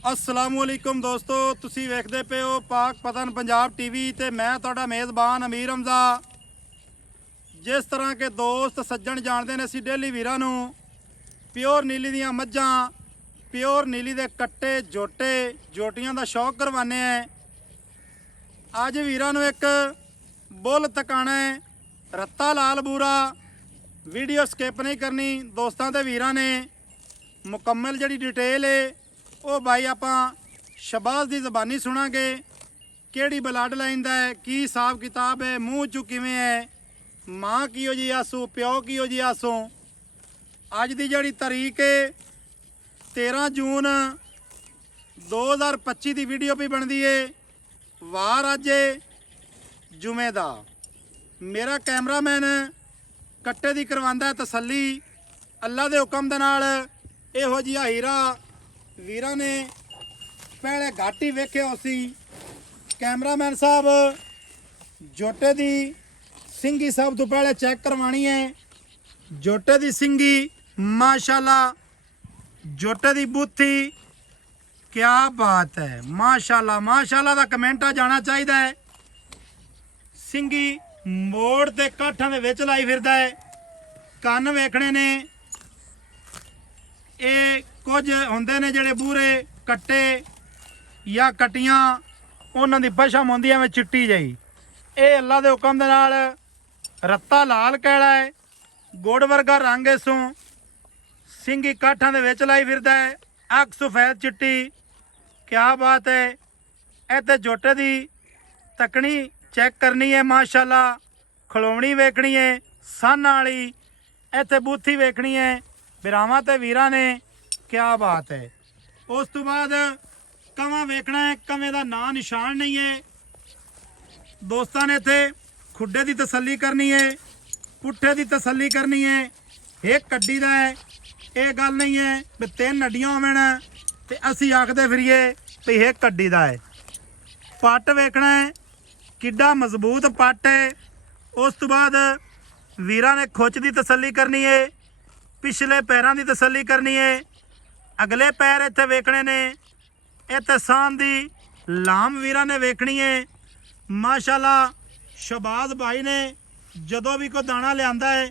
अस्सलामुअलैकुम दोस्तों, तुसी वेखदे पे हो पाक पतन पंजाब टीवी ते मैं तुहाडा मेज़बान अमीर हमजा। जिस तरह के दोस्त सज्जन जानते हैं, असीं डेली वीरां नूं प्योर नीली दीयां मੱਝਾਂ, प्योर नीली दे कट्टे जोटे जोटियां दा शौक करवाने हैं। अज वीरां नूं एक बुल तकाना है, रत्ता लाल बूरा। वीडियो स्किप नहीं करनी दोस्तां ते वीरां ने मुकम्मल जिहड़ी डिटेल है वो भाई आपां शबाज की जबानी सुनांगे। किहड़ी ब्लड लाइन दा है, की हिसाब किताब है, मूँह चू किवें है, माँ किहो जी आसू, प्यो किहो जी आसू। अज की जिहड़ी तारीख है 13 जून 2025 की वीडियो भी बनती है। वार अज जुमे दा। मेरा कैमरामैन कट्टे की करवांदा है तसल्ली। अल्लाह के हुक्म दे नाल इहो जिहा हीरा वीरां ने पहले घाट ही वेखे उसी। कैमरामैन साहब जोटे की सिंगी सब तो पहले चेक करवानी है। जोटे की सिंगी माशाल्लाह, जोटे की बूथी क्या बात है, माशाल्लाह माशाल्लाह का कमेंट आ जाना चाहिए है। सिंगी मोड़ ते काठां दे विच लाई फिरदा है। कन्न वेखने ने ये कुछ होंदे ने जिहड़े बूरे कट्टे या कट्टियां, उन्हां दी पछम होंदी है चिट्टी जही। ये अल्लाह दे हुक्म दे नाल रत्ता लाल कैला है, गुड़ वर्गा रंग इसों। सिंगी काठां दे विच लाई फिरदा है, अख सफेद चिट्टी क्या बात है। इत्थे जोटे दी तकनी चेक करनी है माशाल्लाह, खलोवणी वेखनी है सन वाली, इत्थे बूथी वेखनी है बिरावां ते वीरां ने क्या बात है। उस तो बाद कवां वेखना है, कवें दा नां निशान नहीं है। दोस्तां ने इत्थे खुड्डे की तसल्ली करनी है, पुट्ठे की तसल्ली करनी है। एक कड्डी दा है, ये गल नहीं है भी 3 नड्डियां होवन ते असीं आखदे फिरीए भी एक कड्डी दा है। पट वेखना है किड्डा मजबूत पट है। उस तो बाद वीरां ने खुच की तसल्ली करनी है, पिछले पैरों की तसल्ली करनी है। अगले पैर इत्थे वेखने ने, इत्थे सान दी लाम वीरां ने वेखनी है माशाल्लाह। शबाज भाई ने जदों भी कोई दाना लियांदा है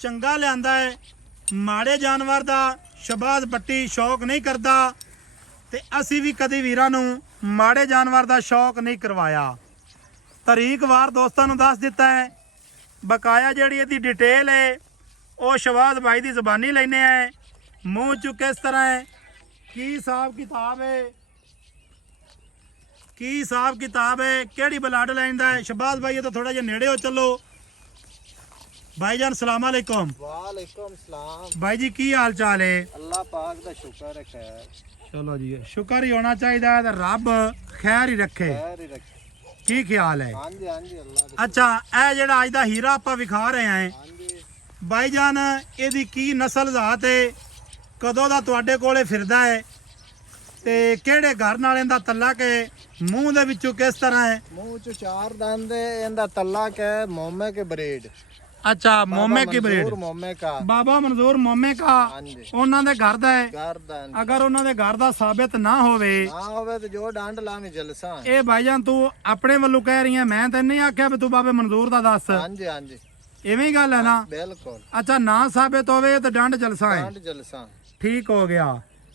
चंगा लियांदा है। माड़े जानवर दा शबाज पट्टी शौक नहीं करता ते असी भी कदी वीरां नूं माड़े जानवर दा शौक नहीं करवाया। तरीक वार दोस्तां नूं दस दिता है। बकाया जिहड़ी इहदी डिटेल है वो शबाज भाई की जबानी लेने है। मूँह चू किस तरह है, की हिसाब किताब है, की हिसाब किताब है, केड़ी ब्लड लाइन दा है। शबाज भाई ये तो थोड़ा जिहा नेड़े हो चलो। भाईजान सलाम अलैकुम। वालेकुम सलाम। भाई जी की हाल चाल है? अल्लाह पाक दा शुक्र है, खैर। चलो जी, शुक्र ही होना चाहिए है, रब खैर ही रखे। खैर ही रखे। की ख्याल है? हाँ जी हाँ जी, अल्लाह। अच्छा, यह जिहड़ा अज दा हीरा आपां विखा रहे हैं हाँ जी। भाईजान, इहदी की नस्ल जात है, कदों दा तुहाडे कोले फिरदा है ते किहड़े घर नाल इहदा तल्लक है, मूँह दे विचों किस तरह है? मुंह च 4 दंद है, इनदा तल्लक है मोमे के ब्रेड। अच्छा, मोमे की ब्रीड, मोमे का। बाबा मंजूर मोमे का हाँ जी। उन्हां दे घर दा है। गर्दन अगर उन्हां दे घर दा साबित ना होवे ना होवे तो जो डंड लावी जलसा। ए भाईजान तू अपने वल्लों कह रही है, मैं तेन नहीं आख्या भी तू बाबे मंजूर दा दस। हाँ जी हाँ जी, इवें ही गल है ना? बिल्कुल। अच्छा, ना साबित होवे तो डंड जलसा है। डंड जलसा। ठीक हो गया।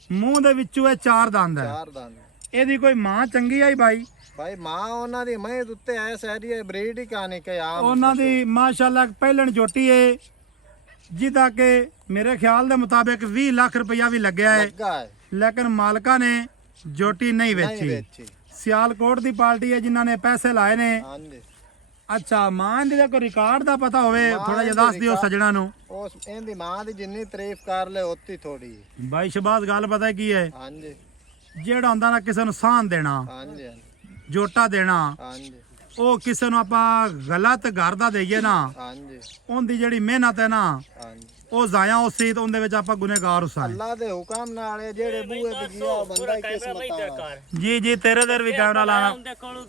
मूँह दे विचों ये 4 दंद है। 4 दंद। ਇਹਦੀ ਕੋਈ ਮਾਂ ਚੰਗੀ ਆਈ ਬਾਈ? भाई मां ਉਹਨਾਂ ਦੀ ਮੈਂ ਉੱਤੇ ਐ ਸੈਰੀ ਬਰੀਡ ਹੀ ਕਹਾਣੀ ਕਿ ਆਮ ਉਹਨਾਂ ਦੀ ਮਾਸ਼ਾਅੱਲਾ ਪਹਿਲਣ ਜੋਟੀ ਏ, ਜਿਹਦਾ ਕਿ ਮੇਰੇ ਖਿਆਲ ਦੇ ਮੁਤਾਬਿਕ 20 ਲੱਖ ਰੁਪਇਆ ਵੀ ਲੱਗਿਆ ਹੈ, ਲੱਗਾ ਹੈ, ਲੇਕਿਨ ਮਾਲਕਾਂ ਨੇ ਜੋਟੀ ਨਹੀਂ ਨਹੀਂ ਵੇਚੀ। ਵੇਚੀ। ਸਿਆਲਕੋਟ ਦੀ ਪਾਰਟੀ ਹੈ ਜਿਨ੍ਹਾਂ ਨੇ ਪੈਸੇ ਲਾਏ ਨੇ। ਹਾਂਜੀ। ਅੱਛਾ, ਮਾਂ ਦੀ ਕੋਈ ਰਿਕਾਰਡ ਦਾ ਪਤਾ ਹੋਵੇ ਥੋੜਾ ਜਿਹਾ ਦੱਸ ਦਿਓ ਸੱਜਣਾ ਨੂੰ। ਉਸ ਇਹਦੀ ਮਾਂ ਦੀ ਜਿੰਨੀ ਤਾਰੀਫ ਕਰ ਲੈ ਉਤੀ ਥੋੜੀ। ਬਾਈ ਸ਼ਬਾਜ਼ ਗੱਲ ਪਤਾ ਕੀ ਹੈ? ਹਾਂਜੀ ਜਿਹੜਾ ਹੁੰਦਾ ਨਾ ਕਿਸੇ ਨੂੰ ਸਾਨ ਦੇਣਾ, ਹਾਂਜੀ ਜੋਟਾ ਦੇਣਾ, ਹਾਂਜੀ ਉਹ ਕਿਸੇ ਨੂੰ ਆਪਾਂ ਗਲਤ ਘਰ ਦਾ ਦੇਈਏ ਨਾ, ਹਾਂਜੀ ਉਹਦੀ ਜਿਹੜੀ ਮਿਹਨਤ ਹੈ ਨਾ ਹਾਂਜੀ ਉਹ ਜ਼ਾਇਆ ਉਸੇ ਤਾਂ ਉਹਦੇ ਵਿੱਚ ਆਪਾਂ ਗੁਨੇਗਾਰ ਉਸਾਂ ਅੱਲਾ ਦੇ ਹੁਕਮ ਨਾਲ ਇਹ ਜਿਹੜੇ ਬੂਹੇ ਤੇ ਗਿਆ ਉਹ ਬੰਦਾ ਹੀ ਕਿਸਮਤਾਂ ਜੀ ਜੀ ਤੇਰੇ ਦਰ ਵੀ ਕੈਮਰਾ ਲਾਣਾ ਉਹਦੇ ਕੋਲ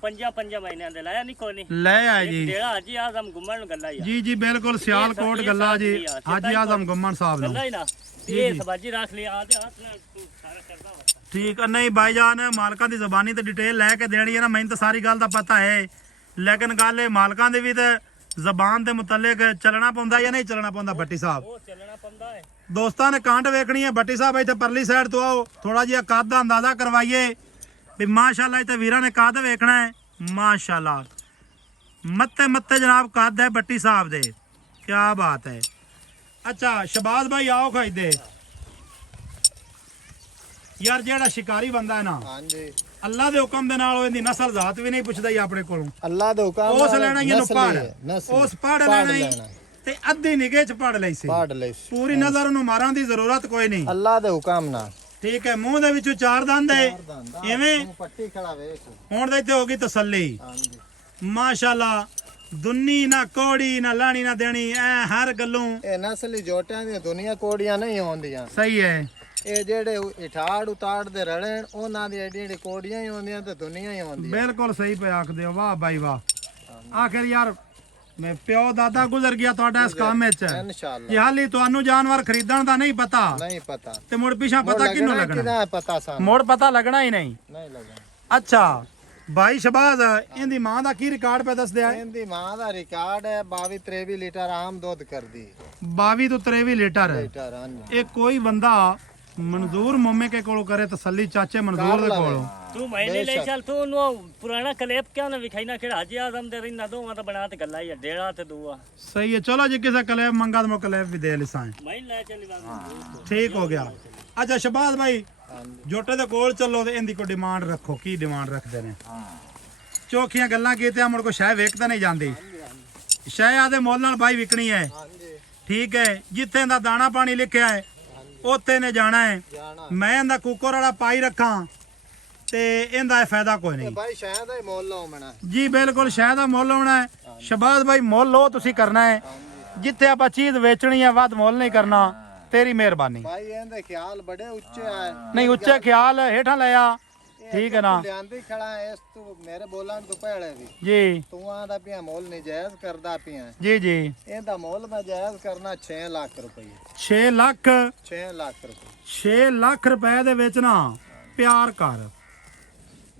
5 ਮਹੀਨਿਆਂ ਦੇ ਲਾਇਆ ਨਹੀਂ ਕੋਈ ਨਹੀਂ ਲੈ ਆਏ ਜੀ ਜਿਹੜਾ ਹਾਜੀ ਆਜ਼ਮ ਘੁੰਮਣ ਨੂੰ ਗੱਲਾਂ ਹੀ ਜੀ ਜੀ ਬਿਲਕੁਲ ਸਿਆਲਕੋਟ ਗੱਲਾਂ ਜੀ ਹਾਜੀ ਆਜ਼ਮ ਗੁੰਮਣ ਸਾਹਿਬ ਨੂੰ ਗੱਲਾਂ ਹੀ ਨਾ ਇਹ ਸਬਾਜੀ ਰੱਖ ਲਈ ਆਦੇ ਹੱਥ ਨਾਲ ਤੂੰ ਸਾਰਾ ਕਰਦਾ ਵਾ ਠੀਕ ਨਹੀਂ ਭਾਈ ਜਾਨ ਮਾਲਕਾਂ ਦੀ ਜ਼ਬਾਨੀ ਤੇ ਡਿਟੇਲ ਲੈ ਕੇ ਦੇਣੀ ਹੈ ਨਾ ਮੈਨੂੰ ਤਾਂ ਸਾਰੀ ਗੱਲ ਦਾ ਪਤਾ ਹੈ ਲੇਕਿਨ ਗੱਲ ਇਹ ਮਾਲਕਾਂ ਦੀ ਵੀ ਤੇ ਜ਼ਬਾਨ ਦੇ ਮੁਤਲਕ ਚੱਲਣਾ ਪੈਂਦਾ ਜਾਂ ਨਹੀਂ ਚੱਲਣਾ ਪੈਂਦਾ ਭੱਟੀ ਸਾਹਿਬ ਉਹ ਚੱਲਣਾ ਪੈਂਦਾ ਹੈ ਦੋਸਤਾਂ ਨੇ ਕਾਂਟ ਵੇਖਣੀ ਹੈ ਭੱਟੀ ਸਾਹਿਬ ਇੱਥੇ ਪਰਲੀ ਸਾਈਡ ਤੋਂ ਆਓ ਥੋੜਾ ਜਿਹਾ ਕੱਦ ਦਾ ਅੰਦਾਜ਼ਾ ਕਰਵਾਈਏ ਵੀ ਮਾਸ਼ਾਅੱਲਾ ਇੱਥੇ ਵੀਰਾਂ ਨੇ ਕੱਦ ਵੇਖਣਾ ਹੈ ਮਾਸ਼ਾਅੱਲਾ ਮੱਤੇ ਜਨਾਬ ਕੱਦ ਹੈ ਭੱਟੀ ਸਾਹਿਬ ਦੇ ਕੀ ਬਾਤ ਹੈ ਅੱਛਾ ਸ਼ਬਾਜ਼ ਭਾਈ ਆਓ ਖਾਈਦੇ ਯਾਰ ਜਿਹੜਾ ਸ਼ਿਕਾਰੀ ਬੰਦਾ ਹੈ ਨਾ ਹਾਂਜੀ ਅੱਲਾ ਦੇ ਹੁਕਮ ਦੇ ਨਾਲ ਉਹ ਇਹਦੀ ਨਸਲ ਜ਼ਾਤ ਵੀ ਨਹੀਂ ਪੁੱਛਦਾ ਹੀ ਆਪਣੇ ਕੋਲੋਂ ਅੱਲਾ ਦੇ ਹੁਕਮ ਉਸ ਨਾਲ ਲੈਣਾ ਇਹਨੂੰ ਨਸਲ ਉਸ ਪੜ ਲੈਣਾ ਹੀ ਤੇ ਅੱਧੀ ਨਿਗੇ ਚ ਪੜ ਲਈ ਸੀ ਪਾੜ ਲਈ ਸੀ। ਪੂਰੀ ਨਜ਼ਰ ਨੂੰ ਮਾਰਨ ਦੀ ਜ਼ਰੂਰਤ ਕੋਈ ਨਹੀਂ ਅੱਲਾ ਦੇ ਹੁਕਮ ਨਾਲ ਠੀਕ ਹੈ ਮੂੰਹ ਦੇ ਵਿੱਚੋਂ ਚਾਰ ਦੰਦ ਹੈ ਐਵੇਂ ਪੱਟੀ ਖੜਾ ਵੇਖ ਹੁਣ ਤਾਂ ਇੱਥੇ ਹੋ ਗਈ ਤਸੱਲੀ ਹਾਂਜੀ ਮਾਸ਼ਾਅੱਲਾ ਦੁੰਨੀ ਨਾ ਕੋੜੀ ਨਾ ਲਾਣੀ ਨਾ ਦੇਣੀ ਐ ਹਰ ਗੱਲੋਂ ਇਹ ਨਸਲੀ ਜੋਟਿਆਂ ਦੀਆਂ ਦੁਨੀਆ ਕੋੜੀਆਂ ਨਹੀਂ ਹੁੰਦੀਆਂ ਸਹੀ ਹੈ ਇਹ ਜਿਹੜੇ ਇਠਾੜ ਉਤਾੜ ਦੇ ਰਲਣ ਉਹਨਾਂ ਦੀ ਜਿਹੜੀ ਕੋੜੀਆਂ ਹੀ ਹੁੰਦੀਆਂ ਤੇ ਦੁਨੀਆ ਹੀ ਹੁੰਦੀ ਬਿਲਕੁਲ ਸਹੀ ਪਿਆ ਆਖਦੇ ਹੋ ਵਾਹ ਬਾਈ ਵਾਹ ਆਖਿਰ ਯਾਰ ਮੈਂ ਪਿਓ ਦਾਦਾ ਗੁਜ਼ਰ ਗਿਆ ਤੁਹਾਡਾ ਇਸ ਕੰਮ ਵਿੱਚ ਇਨਸ਼ਾਅੱਲਾ ਇਹ ਹਾਲੀ ਤੁਹਾਨੂੰ ਜਾਨਵਰ ਖਰੀਦਣ ਦਾ ਨਹੀਂ ਪਤਾ ਨਹੀਂ ਪਤਾ ਤੇ ਮੁੜ ਪਿਛਾ ਪਤਾ ਕਿਹਨੂੰ ਲੱਗਣਾ ਕਿਹਦਾ ਪਤਾ ਸਾਨੂੰ ਮੁੜ ਪਤਾ ਲੱਗਣਾ ਹੀ ਨਹੀਂ ਨਹੀਂ ਲੱਗਣਾ ਅੱਛਾ ਭਾਈ ਸ਼ਬਾਜ਼ ਇਹਦੀ ਮਾਂ ਦਾ ਕੀ ਰਿਕਾਰਡ ਪੈ ਦੱਸਦੇ ਆ ਇਹਦੀ ਮਾਂ ਦਾ ਰਿਕਾਰਡ ਹੈ 22-23 ਲੀਟਰ ਆਮ ਦੁੱਧ ਕਰਦੀ 22 ਤੋਂ 23 ਲੀਟਰ ਲੀਟਰ ਹਾਂਜੀ ਇਹ ਕੋਈ ਬੰਦਾ ਮਨਜ਼ੂਰ ਮੋਮੇ ਕੇ ਕੋਲੋਂ ਕਰੇ ਤਸੱਲੀ ਚਾਚੇ ਮਨਜ਼ੂਰ ਦੇ ਕੋਲੋਂ ਤੂੰ ਮੈਨੇ ਲੈ ਚੱਲ ਤੂੰ ਉਹਨੂੰ ਪੁਰਾਣਾ ਕਲੇਪ ਕਿਉਂ ਨਾ ਵਿਖਾਈ ਨਾ ਕਿਹੜਾ ਹਾਜੀ ਆਜ਼ਮ ਦੇ ਰਿੰਨਾ ਦੋਵਾਂ ਤਾਂ ਬਣਾ ਤੇ ਗੱਲਾਂ ਹੀ ਆ ਡੇੜਾ ਤੇ ਦੂਆ ਸਹੀ ਹੈ ਚਲੋ ਜੀ ਕਿਸੇ ਕਲੇਬ ਮੰਗਾ ਤਾਂ ਕਲੇਬ ਵੀ ਦੇ ਲਿਸਾਂ ਮੈਂ ਲੈ ਚੱਲੀ ਬਾਬੂ ਠੀਕ ਹੋ ਗਿਆ ਅੱਛਾ ਸ਼ਬਾਜ਼ ਭਾਈ ਜੋਟੇ ਦੇ ਕੋਲ ਚੱਲੋ ਤੇ ਇਹਦੀ ਕੋਈ ਡਿਮਾਂਡ ਰੱਖੋ ਕੀ ਡਿਮਾਂਡ ਰੱਖਦੇ ਨੇ ਚੋਖੀਆਂ ਗੱਲਾਂ ਕੀਤੀਆਂ ਮੁੜ ਕੋ ਸ਼ਾਇ ਵੇਖਦਾ ਨਹੀਂ ਜਾਂਦੀ ਸ਼ਾਇ ਆਦੇ ਮੁੱਲ ਨਾਲ ਭਾਈ ਵਿਕਣੀ ਹੈ ਹਾਂਜੀ ਠੀਕ ਹੈ ਜਿੱਥੇ ਦਾ ਦਾਣਾ ਪਾਣੀ ਲਿਖਿਆ ਹੈ ਉੱਥੇ ਨੇ ਜਾਣਾ ਹੈ ਜਾਣਾ ਮੈਂ ਇਹਦਾ ਕੁੱਕਰ ਵਾਲਾ ਪਾਈ ਰੱਖਾਂ ਤੇ ਇਹਦਾ ਫਾਇਦਾ ਕੋਈ ਨਹੀਂ ਭਾਈ ਸ਼ਾਇਦ ਦਾ ਹੀ ਮੁੱਲ ਲਾਉਣਾ ਜੀ ਬਿਲਕੁਲ ਸ਼ਾਇਦ ਦਾ ਮੁੱਲ ਆਉਣਾ ਹੈ ਸ਼ਬਾਜ਼ ਭਾਈ ਮੁੱਲ ਲੋ ਤੁਸੀਂ ਕਰਨਾ ਹੈ ਜਿੱਥੇ ਆਪਾਂ ਚੀਜ਼ ਵੇਚਣੀ ਹੈ ਵੱਧ ਮੁੱਲ ਨਹੀਂ ਕਰਨਾ ਤੇਰੀ ਮਿਹਰਬਾਨੀ ਭਾਈ ਇਹਦੇ ਖਿਆਲ ਬੜੇ ਉੱਚੇ ਆ ਨਹੀਂ ਉੱਚੇ ਖਿਆਲ ਹੇਠਾਂ ਲਿਆ ਠੀਕ ਹੈ ਨਾ ਲਿਆਂਦੀ ਖੜਾ ਇਸ ਤੋਂ ਮੇਰੇ ਬੋਲਣ ਤੋਂ ਪਹਿਲੇ ਵੀ ਜੀ ਤੂੰ ਆਂਦਾ ਪਿਆ ਮੁੱਲ ਨਹੀਂ ਜਾਇਜ਼ ਕਰਦਾ ਪਿਆ ਜੀ ਜੀ ਇਹਦਾ ਮੁੱਲ ਮੈਂ ਜਾਇਜ਼ ਕਰਨਾ 6 ਲੱਖ ਰੁਪਏ 6 ਲੱਖ 6 ਲੱਖ ਰੁਪਏ 6 ਲੱਖ ਰੁਪਏ ਦੇ ਵਿੱਚ ਨਾ ਪਿਆਰ ਕਰ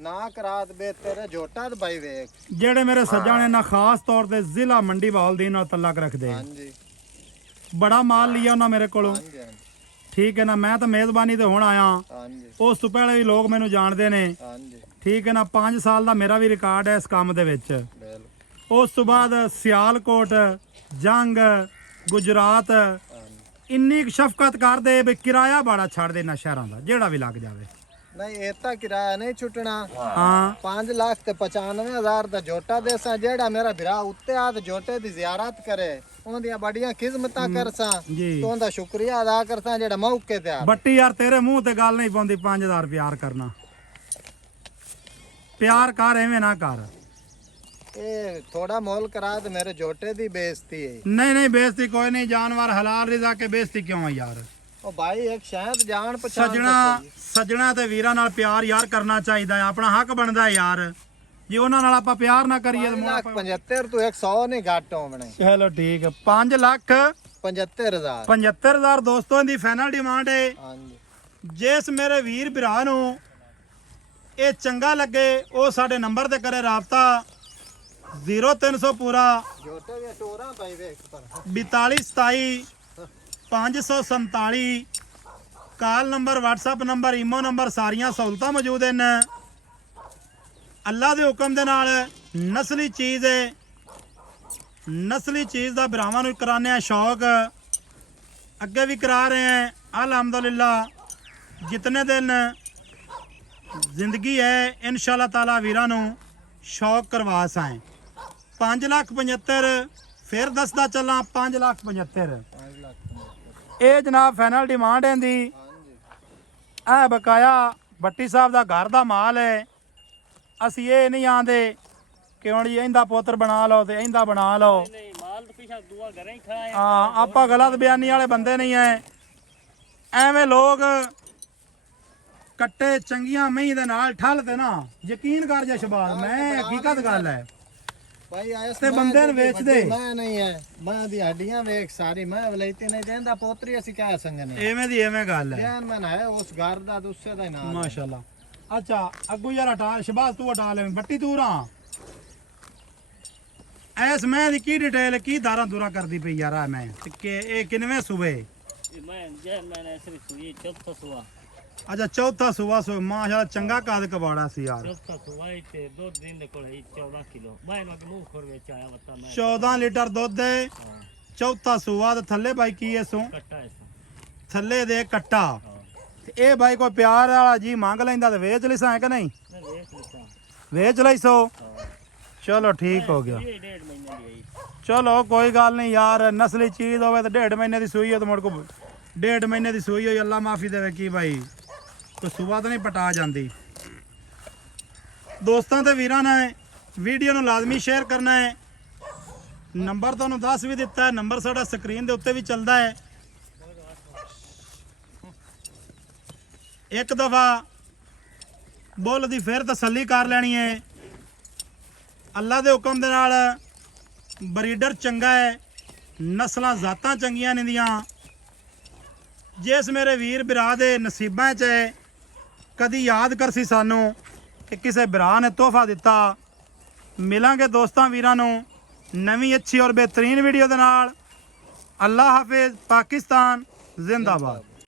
ਨਾ ਕਰਾਤ ਬੇ ਤੇਰੇ ਜੋਟਾ ਤੇ ਭਾਈ ਵੇਖ ਜਿਹੜੇ ਮੇਰੇ ਸੱਜਣ ਨੇ ਨਾ ਖਾਸ ਤੌਰ ਤੇ ਜ਼ਿਲ੍ਹਾ ਮੰਡੀ ਬਾਲਦੀਨ ਨਾਲ ਤਲਕ ਰੱਖਦੇ ਹਾਂਜੀ ਬੜਾ ਮਾਲ ਲਿਆ ਉਹਨਾਂ ਮੇਰੇ ਕੋਲੋਂ ਹਾਂਜੀ ਹਾਂਜੀ, ਠੀਕ ਹੈ ਨਾ ਮੈਂ ਤਾਂ ਮੇਜ਼ਬਾਨੀ ਤੇ ਹੁਣ ਆਇਆ ਹਾਂਜੀ ਉਸ ਤੋਂ ਪਹਿਲੇ ਵੀ ਲੋਕ ਮੈਨੂੰ ਜਾਣਦੇ ਨੇ ਹਾਂਜੀ ਠੀਕ ਹੈ ਨਾ 5 ਸਾਲ ਦਾ ਮੇਰਾ ਵੀ ਰਿਕਾਰਡ ਹੈ ਇਸ ਕੰਮ ਦੇ ਵਿੱਚ ਬਿਲਕੁਲ ਉਸ ਤੋਂ ਬਾਅਦ ਸਿਆਲਕੋਟ ਜੰਗ ਗੁਜਰਾਤ ਇੰਨੀ ਕੁ ਸ਼ਫਕਤ ਕਰਦੇ ਵੀ ਕਿਰਾਇਆ ਬਾੜਾ ਛੱਡ ਦੇਣਾ ਸ਼ਹਿਰਾਂ ਦਾ ਜਿਹੜਾ ਵੀ ਲੱਗ ਜਾਵੇ ਨਹੀਂ ਇਹ ਤਾਂ ਕਿਰਾਇਆ ਨਹੀਂ ਛੁੱਟਣਾ ਹਾਂ 5 ਲੱਖ ਤੇ 95,000 ਦਾ ਜੋਟਾ ਦੇਸਾਂ ਜਿਹੜਾ ਮੇਰਾ ਭਰਾ ਉੱਤੇ ਆ ਤੇ ਜੋਟੇ ਦੀ ਜ਼ਿਆਰਤ ਕਰੇ ਉਹਦੀਆਂ ਬੜੀਆਂ ਖਿਦਮਤਾਂ ਕਰਸਾਂ ਜੀ ਤੋਂ ਦਾ ਸ਼ੁਕਰੀਆ ਅਦਾ ਕਰਸਾਂ ਜਿਹੜਾ ਮੌਕੇ ਤੇ ਆ ਬੱਟੀ ਯਾਰ ਤੇਰੇ ਮੂੰਹ ਤੇ ਗੱਲ ਨਹੀਂ ਪਾਉਂਦੀ 5000 ਪਿਆਰ ਕਰਨਾ ਪਿਆਰ ਕਰ ਐਵੇਂ ਨਾ ਕਰ ਇਹ ਥੋੜਾ ਮੁੱਲ ਕਰਾ ਤੇ ਮੇਰੇ ਜੋਟੇ ਦੀ ਬੇਇੱਜ਼ਤੀ ਹੈ ਨਹੀਂ ਨਹੀਂ ਬੇਇੱਜ਼ਤੀ ਕੋਈ ਨਹੀਂ ਜਾਨਵਰ ਹਲਾਲ ਰਿਜ਼ਾ ਕੇ ਬੇਇੱਜ਼ਤੀ ਕਿਉਂ ਆ ਯਾਰ ਉਹ ਭਾਈ ਇੱਕ ਸ਼ਾਇਦ ਜਾਣ ਪਛਾਣ ਸੱਜਣਾ ਤੇ ਵੀਰਾਂ ਨਾਲ ਪਿਆਰ ਯਾਰ ਕਰਨਾ ਚਾਹੀਦਾ ਹੈ ਆਪਣਾ ਹੱਕ ਬਣਦਾ ਹੈ ਯਾਰ ਜੇ ਉਹਨਾਂ ਨਾਲ ਆਪਾਂ ਪਿਆਰ ਨਾ ਕਰੀਏ ਤਾਂ 75 ਤੋਂ 100 ਨਹੀਂ ਘੱਟ ਹੋਣੇ ਚਲੋ ਠੀਕ ਹੈ 5 ਲੱਖ 75,000 75000 ਦੋਸਤੋਂ ਦੀ ਫਾਈਨਲ ਡਿਮਾਂਡ ਹੈ ਹਾਂਜੀ ਜਿਸ ਮੇਰੇ ਵੀਰ ਭਰਾ ਨੂੰ ਇਹ ਚੰਗਾ ਲੱਗੇ ਉਹ ਸਾਡੇ ਨੰਬਰ ਤੇ ਕਰੇ ਰਾਬਤਾ 0300 ਪੂਰਾ ਜੋਟੇ ਦੀਆਂ ਟੋਰਾਂ ਭਾਈ ਵੇਖ ਪਰ 4227 547 call number WhatsApp number imo number ਸਾਰੀਆਂ ਸਹੂਲਤਾਂ ਮੌਜੂਦ ਹਨ ਅੱਲਾ ਦੇ ਹੁਕਮ ਦੇ ਨਾਲ ਨਸਲੀ ਚੀਜ਼ ਹੈ ਨਸਲੀ ਚੀਜ਼ ਦਾ ਭਰਾਵਾਂ ਨੂੰ ਕਰਾਣੇ ਆ ਸ਼ੌਕ ਅੱਗੇ ਵੀ ਕਰਾ ਰਹੇ हैं अल्हम्दुलिल्लाह जितने दिन ਜ਼ਿੰਦਗੀ ਹੈ ਇਨਸ਼ਾਅੱਲਾ ਤਾਲਾ ਵੀਰਾਂ ਨੂੰ ਸ਼ੌਕ ਕਰਵਾ ਸਾਂ 5,75,000 ਫਿਰ ਦੱਸਦਾ ਚੱਲਾਂ 5,75,000 5 ਲੱਖ ਇਹ ਜਨਾਬ ਫਾਈਨਲ ਡਿਮਾਂਡ ਹੈ ਦੀ ਹਾਂਜੀ ਇਹ ਬਕਾਇਆ ਭੱਟੀ ਸਾਹਿਬ ਦਾ ਘਰ ਦਾ ਮਾਲ ਹੈ ਅਸੀਂ ਇਹ ਨਹੀਂ ਆਂਦੇ ਕਿ ਹੁਣ ਜੀ ਇਹਦਾ ਪੁੱਤਰ ਬਣਾ ਲਓ ਤੇ ਇਹਦਾ ਬਣਾ ਲਓ ਨਹੀਂ ਮਾਲ ਤਾਂ ਬੇਸ਼ੱਕ ਦੁਆ ਘਰੇ ਹੀ ਖੜਾ ਹੈ ਹਾਂ ਆਪਾਂ ਗਲਤ ਬਿਆਨੀ ਵਾਲੇ ਬੰਦੇ ਨਹੀਂ ਐ ਐਵੇਂ ਲੋਕ ਕੱਟੇ ਚੰਗੀਆਂ ਮਹੀਂ ਦੇ ਨਾਲ ਠੱਲ ਤੇ ਨਾ ਯਕੀਨ ਕਰ ਜਾ ਸ਼ਬਾਜ਼ ਮੈਂ ਹਕੀਕਤ ਗੱਲ ਹੈ ਭਾਈ ਆਇਸ ਤੇ ਬੰਦੇ ਨੂੰ ਵੇਚ ਦੇ ਮੈਂ ਨਹੀਂ ਹੈ ਮੈਂ ਦੀ ਹੱਡੀਆਂ ਵੇਖ ਸਾਰੀ ਮੈਂ ਵਲੈਤੀ ਨਹੀਂ ਦੇਂਦਾ ਪੋਤਰੀ ਅਸੀਂ ਕਹਿ ਸੰਗਨੇ ਐਵੇਂ ਦੀ ਐਵੇਂ ਗੱਲ ਹੈ ਜਾਨ ਮਨ ਹੈ ਉਸ ਘਰ ਦਾ ਦੂਸਰੇ ਦਾ ਨਾਮ ਮਾਸ਼ਾਅੱਲਾ ਅੱਛਾ ਅੱਗੂ ਯਾਰ ਹਟਾ ਸ਼ਬਾਜ਼ ਤੂੰ ਹਟਾ ਲੈ ਬੱਟੀ ਤੂੰ ਰਾਂ ਐਸ ਮੈਂ ਦੀ ਕੀ ਡਿਟੇਲ ਕੀ ਦਾਰਾਂ ਦੂਰਾ ਕਰਦੀ ਪਈ ਯਾਰ ਆ ਮੈਂ ਤੇ ਕਿ ਇਹ ਕਿਨਵੇਂ ਸੂਬੇ ਮੈਂ ਜੇ ਮੈਨੇ ਸਿਰਫ ਸੂਈ ਚੌਥਾ ਸੁਆ ਅੱਛਾ ਚੌਥਾ ਸੂਆ ਸੋ ਮਾਸ਼ਾਅੱਲਾ ਚੰਗਾ ਕਾਦ ਕਬਾੜਾ ਸੀ ਯਾਰ ਚੌਥਾ ਸੁਆ ਤੇ 2 ਦਿਨ ਦੇ ਕੋਲ ਹੀ 14 ਕਿਲੋ ਮੈਂ ਇਹਨਾਂ ਦੇ ਮੂੰਹ ਖੋਰ ਵਿੱਚ ਆਇਆ ਵਤਾ ਮੈਂ 14 ਲੀਟਰ ਦੁੱਧ ਦੇ ਚੌਥਾ ਸੂਆ ਤੇ ਥੱਲੇ ਬਾਈ ਕੀ ਐ ਸੋ ਕੱਟਾ ਇਸ ਥੱਲੇ ਦੇ ਕੱਟਾ ਤੇ ਇਹ ਬਾਈ ਕੋਈ ਪਿਆਰ ਵਾਲਾ ਜੀ ਮੰਗ ਲੈਂਦਾ ਤੇ ਵੇਚ ਲਿਸਾਂ ਕਿ ਨਹੀਂ ਮੈਂ ਵੇਖ ਲਿਆ ਵੇਚ ਲਈ ਸੋ ਚਲੋ ਠੀਕ ਹੋ ਗਿਆ ਇਹ 1.5 ਮਹੀਨੇ ਦੀ ਆਈ ਚਲੋ ਕੋਈ ਗੱਲ ਨਹੀਂ ਯਾਰ ਨਸਲੀ ਚੀਜ਼ ਹੋਵੇ ਤਾਂ 1.5 ਮਹੀਨੇ ਦੀ ਸੂਈ ਹੈ ਤੇ ਮੁੜ ਕੋ 1.5 ਮਹੀਨੇ ਦੀ ਸੂਈ ਹੋਈ ਅੱਲਾ ਮਾਫੀ ਦੇਵੇ ਕੀ ਭਾਈ ਕੋਈ ਸੁਬਾ ਤਾਂ ਨਹੀਂ ਪਟਾ ਜਾਂਦੀ ਦੋਸਤਾਂ ਤੇ ਵੀਰਾਂ ਨੇ ਵੀਡੀਓ ਨੂੰ ਲਾਜ਼ਮੀ ਸ਼ੇਅਰ ਕਰਨਾ ਹੈ ਨੰਬਰ ਤੁਹਾਨੂੰ ਦੱਸ ਵੀ ਦਿੱਤਾ ਹੈ ਨੰਬਰ ਸਾਡਾ ਸਕਰੀਨ ਦੇ ਉੱਤੇ ਵੀ ਚੱਲਦਾ ਹੈ ਇੱਕ ਦਫਾ ਬੁੱਲ ਦੀ ਫਿਰ ਤਸੱਲੀ ਕਰ ਲੈਣੀ ਹੈ ਅੱਲਾ ਦੇ ਹੁਕਮ ਦੇ ਨਾਲ ਬਰੀਡਰ ਚੰਗਾ ਹੈ ਨਸਲਾਂ ਜ਼ਾਤਾਂ ਚੰਗੀਆਂ ਨੇ ਦੀਆਂ ਜਿਸ ਮੇਰੇ ਵੀਰ ਭਰਾ ਦੇ ਨਸੀਬਾਂ 'ਚ ਹੈ ਕਦੀ ਯਾਦ ਕਰਸੀ ਸਾਨੂੰ ਕਿ ਕਿਸੇ ਭਰਾ ਨੇ ਤੋਹਫਾ ਦਿੱਤਾ ਮਿਲਾਂਗੇ ਦੋਸਤਾਂ ਵੀਰਾਂ ਨੂੰ ਨਵੀਂ ਅੱਛੀ ਔਰ ਬਿਹਤਰੀਨ ਵੀਡੀਓ ਦੇ ਨਾਲ ਅੱਲਾ ਹਾਫਿਜ਼ ਪਾਕਿਸਤਾਨ ਜ਼ਿੰਦਾਬਾਦ